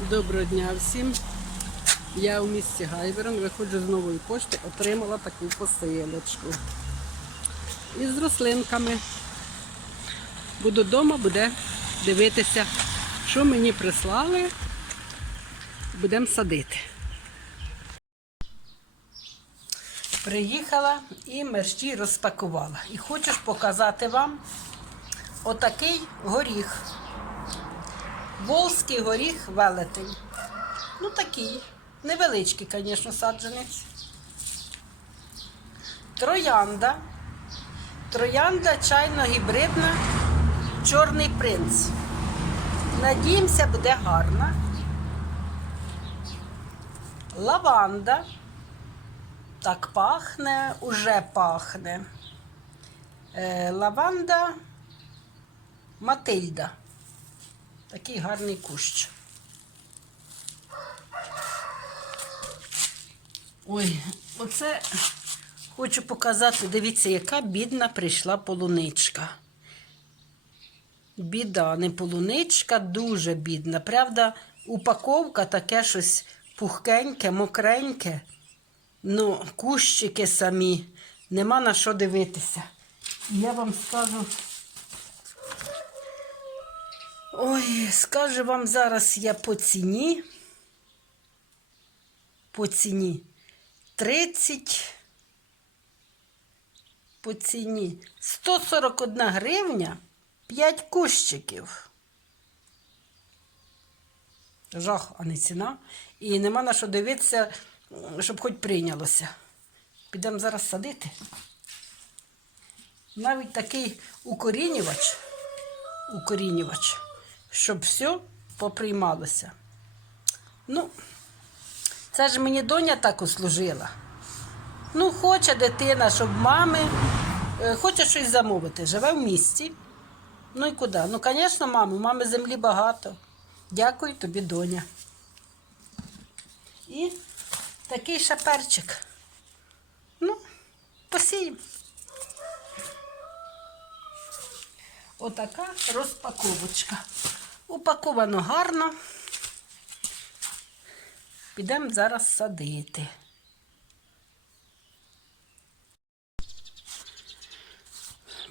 Доброго дня всім. Я у місті Гайверон, виходжу з нової пошти, отримала таку посилочку. Із рослинками. Буду вдома, буде дивитися, що мені прислали. Будемо садити. Приїхала і мерщій розпакувала. І хочу показати вам отакий горіх. Волзький горіх велетень. Ну такий. Невеличкий, звісно, саджанець. Троянда. Троянда чайно-гібридна, чорний принц. Надіємося, буде гарна. Лаванда. Так пахне, уже пахне. Е, лаванда Матильда. Такий гарний кущ. Ой, оце хочу показати, дивіться, яка бідна прийшла полуничка. Біда, не полуничка, дуже бідна. Правда, упаковка таке щось пухкеньке, мокреньке. Ну, кущики самі, нема на що дивитися. Я вам скажу. Ой, скажу вам зараз я по ціні. По ціні 30. По ціні 141 гривня 5 кущиків. Жах, а не ціна. І нема на що дивитися, щоб хоч прийнялося. Підемо зараз садити. Навіть такий укорінювач, укорінювач, щоб все поприймалося. Ну, це ж мені доня так услужила. Ну, хоче дитина, щоб мами, е, хоче щось замовити, живе в місті. Ну і куди? Ну, звісно, мамо, у мами землі багато. Дякую тобі, доня. І такий шаперчик. Ну, посіємо. Отака розпаковочка. Упаковано гарно. Підемо зараз садити.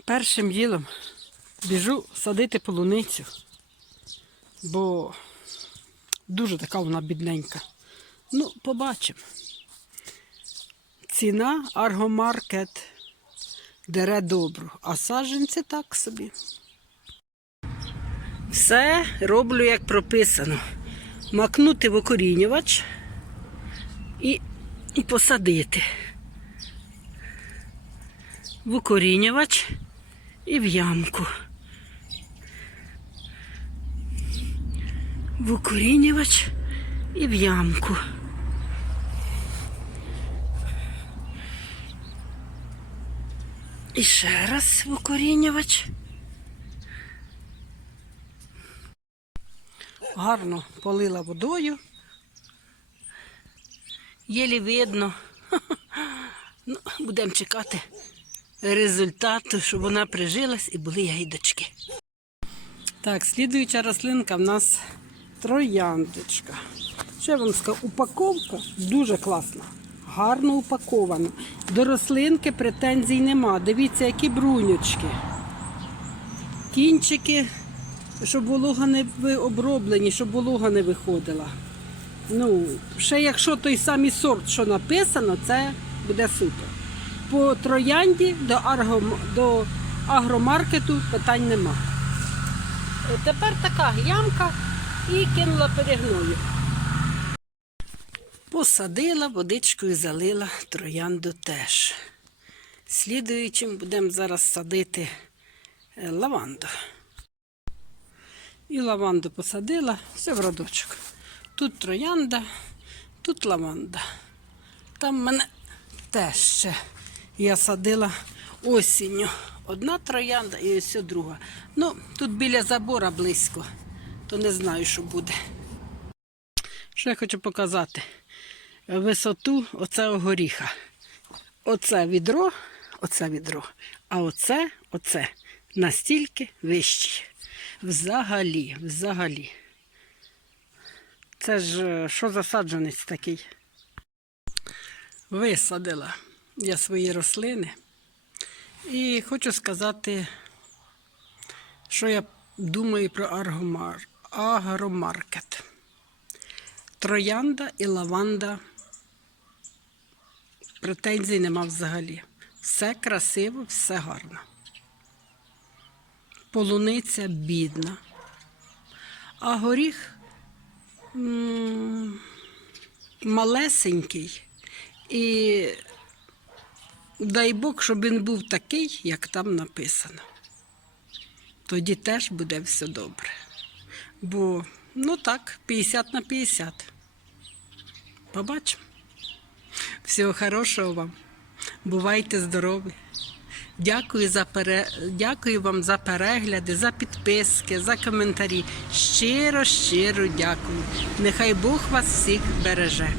Першим ділом біжу садити полуницю, бо дуже така вона бідненька. Ну, побачимо. Ціна аргомаркет дере добру, а саджанці так собі. Все роблю, як прописано. Макнути в окорінювач і, посадити. В укорінювач і в ямку. В укорінювач і в ямку. І ще раз в укорінювач. Гарно полила водою. Єлі видно. Ну, будемо чекати результату, щоб вона прижилась і були ягідочки. Так, слідуюча рослинка в нас трояндочка. Я вам скажу, упаковка дуже класна, гарно упакована. До рослинки претензій нема. Дивіться, які брунючки. Кінчики, щоб волога не оброблені, щоб волога не виходила. Ну, ще якщо той самий сорт, що написано, це буде супер. По троянді до, арго, до агромаркету питань нема. Тепер така ямка і кинула перегною. Посадила, водичкою залила троянду теж. Слідуючим будемо зараз садити е, лаванду. І лаванду посадила, все в родочок. Тут троянда, тут лаванда. Там мене теж ще я садила осінню. Одна троянда і ось друга. Ну, тут біля забора близько, то не знаю, що буде. Що я хочу показати? Висоту оцього горіха. Оце відро, оце відро, а оце, оце настільки вище. Взагалі, взагалі. Це ж е, що за такий? Висадила я свої рослини. І хочу сказати, що я думаю про аргомар, агромаркет. Троянда і лаванда претензій нема взагалі. Все красиво, все гарно. Полуниця бідна. А горіх м, малесенький. І дай Бог, щоб він був такий, як там написано. Тоді теж буде все добре. Бо, ну так, 50 на 50. Побачимо. Всього хорошого вам. Бувайте здорові. Дякую, за пере... дякую вам за перегляди, за підписки, за коментарі. Щиро, щиро дякую. Нехай Бог вас всіх береже.